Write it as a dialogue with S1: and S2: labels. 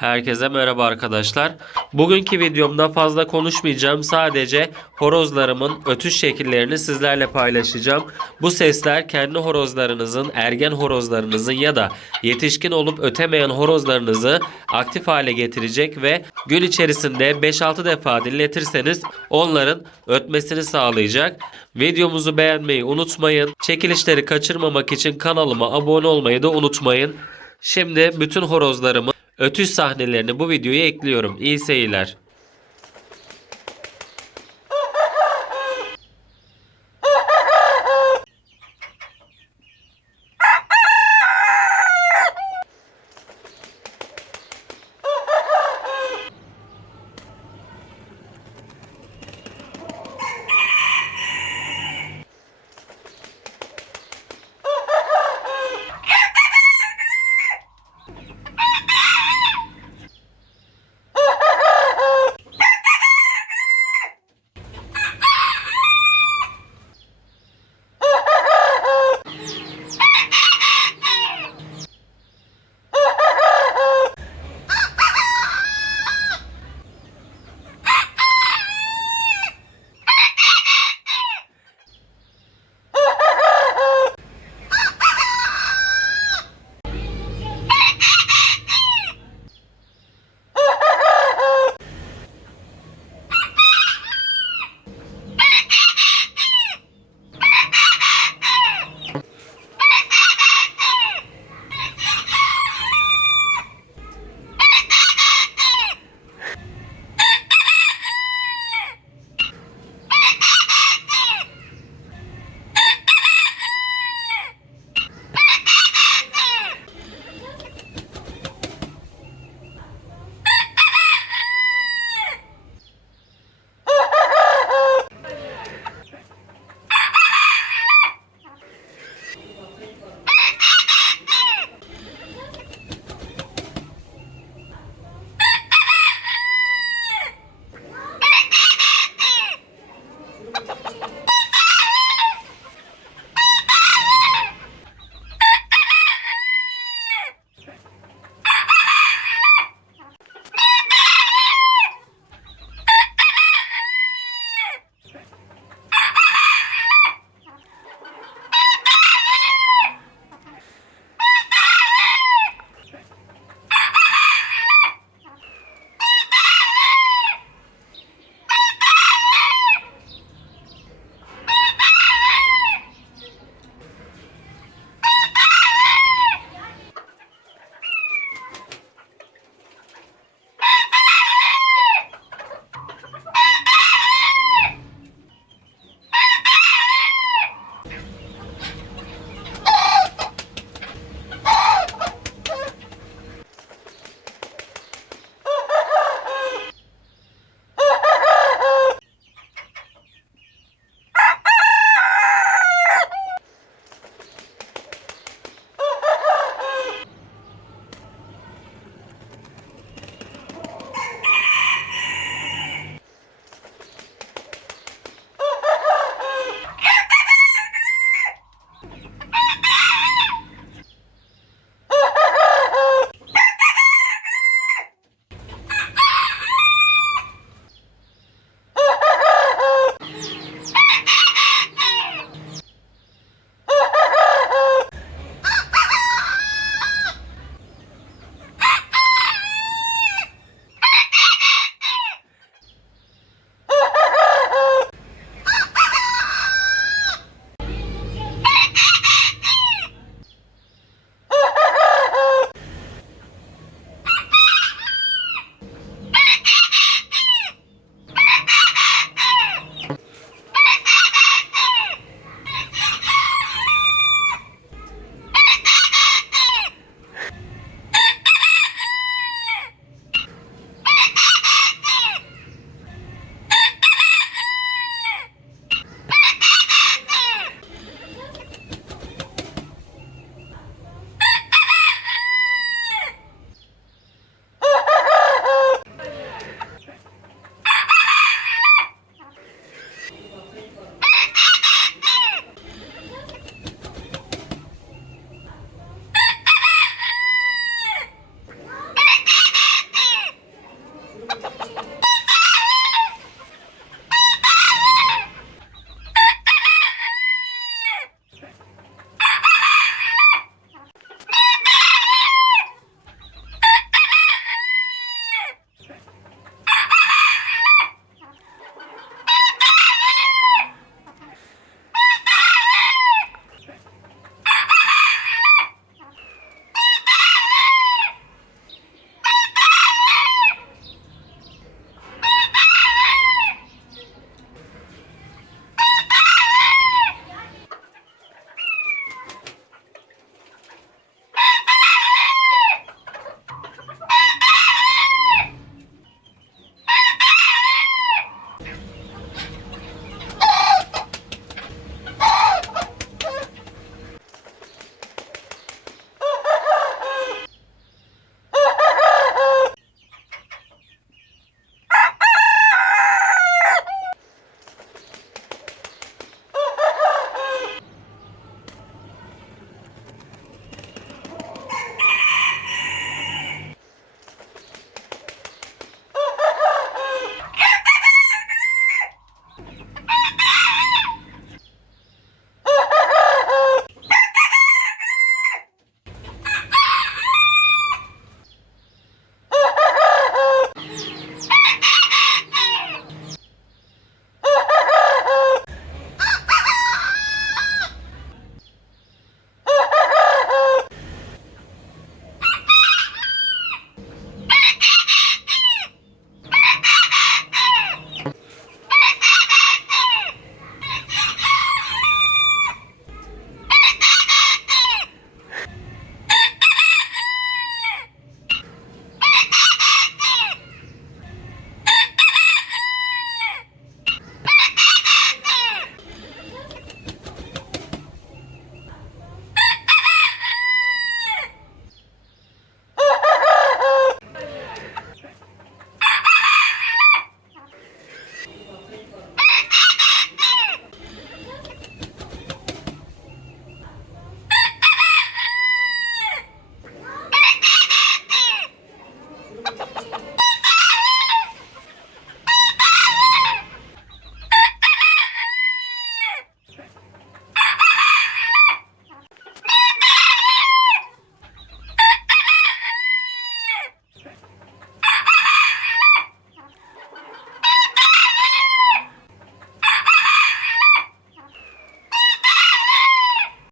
S1: Herkese merhaba arkadaşlar. Bugünkü videomda fazla konuşmayacağım. Sadece horozlarımın ötüş şekillerini sizlerle paylaşacağım. Bu sesler kendi horozlarınızın, ergen horozlarınızın ya da yetişkin olup ötemeyen horozlarınızı aktif hale getirecek ve gün içerisinde 5-6 defa dinletirseniz onların ötmesini sağlayacak. Videomuzu beğenmeyi unutmayın. Çekilişleri kaçırmamak için kanalıma abone olmayı da unutmayın. Şimdi bütün horozlarımı ötüş sahnelerini bu videoya ekliyorum. İyi seyirler.